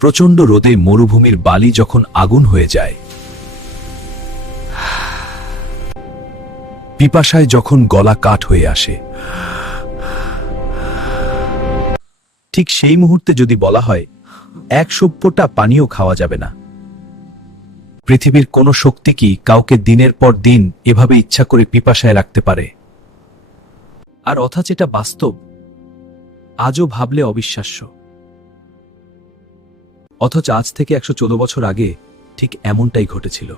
প্রচণ্ড রোদে মরুভূমির বালি যখন আগুন হয়ে যায়, পিপাসায় যখন গলা কাঠ হয়ে আসে, ঠিক সেই মুহূর্তে যদি বলা হয় এক সভ্যটা পানিও খাওয়া যাবে না, পৃথিবীর কোনো শক্তি কি কাউকে দিনের পর দিন এভাবে ইচ্ছা করে পিপাসায় রাখতে পারে? আর অথচ এটা বাস্তব, আজও ভাবলে অবিশ্বাস্য। অথচ আজ থেকে 114 বছর আগে ঠিক এমনটাই ঘটেছিল।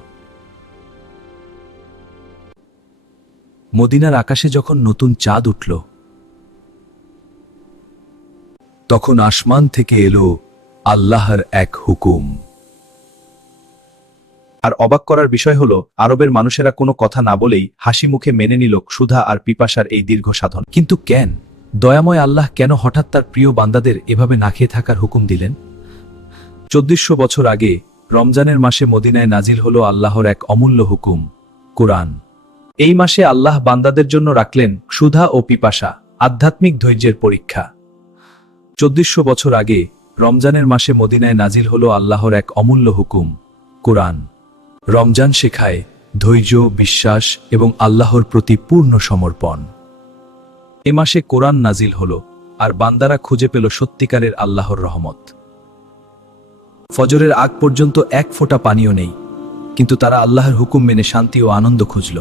মদিনার আকাশে যখন নতুন চাঁদ উঠল, তখন আসমান থেকে এলো আল্লাহর এক হুকুম। আর অবাক করার বিষয় হলো, আরবের মানুষেরা কোনো কথা না বলেই হাসি মুখে মেনে নিল ক্ষুধা আর পিপাসার এই দীর্ঘ সাধন। কিন্তু কেন দয়াময় আল্লাহ কেন হঠাৎ তার প্রিয় বান্দাদের এভাবে না খেয়ে থাকার হুকুম দিলেন? 1400 বছর আগে রমজানের মাসে মদিনায় নাজিল হলো আল্লাহর এক অমূল্য হুকুম, কুরআন। এই মাসে আল্লাহ বান্দাদের জন্য রাখলেন ক্ষুধা ও পিপাসা, আধ্যাত্মিক ধৈর্যের পরীক্ষা। 1400 বছর আগে রমজানের মাসে মদিনায় নাজিল হলো আল্লাহর এক অমূল্য হুকুম, কুরআন। রমজান শেখায় ধৈর্য, বিশ্বাস এবং আল্লাহর প্রতি পূর্ণ সমর্পণ। এ মাসে কোরআন নাজিল হলো, আর বান্দারা খুঁজে পেল সত্যিকারের আল্লাহর রহমত। ফজরের আগ পর্যন্ত এক ফোঁটা পানিও নেই, কিন্তু তারা আল্লাহর হুকুম মেনে শান্তি ও আনন্দ খুঁজল।